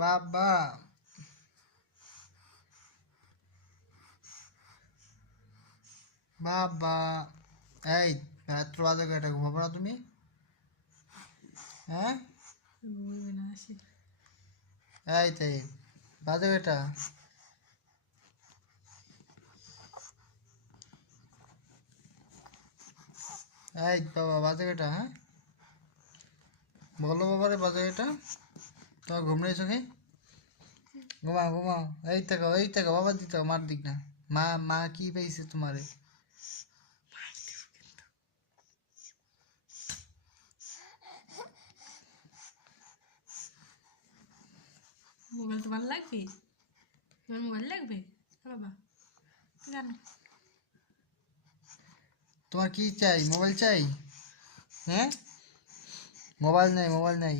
বাবা বাবা এই রাত্র বাজে কয়টা ঘুমাবো না তুমি? হ্যাঁ ঘুমাবে না আসি। এই তাই বাজে কয়টা? এই বাবা বাজে কয়টা? হ্যাঁ বলো বাবা রে বাজে কয়টা? তোমার ঘুম নেই চোখে? ঘুমাও ঘুমাও। এই থাকো বাবা দিতে মার দিক না। মা মা কি পাইছে তোমারে? মোবাইল তো ভালো লাগবে, তোমার মোবাইল লাগবে বাবা জানো। তোমার কি চাই? মোবাইল চাই? হ্যাঁ মোবাইল নাই মোবাইল নাই।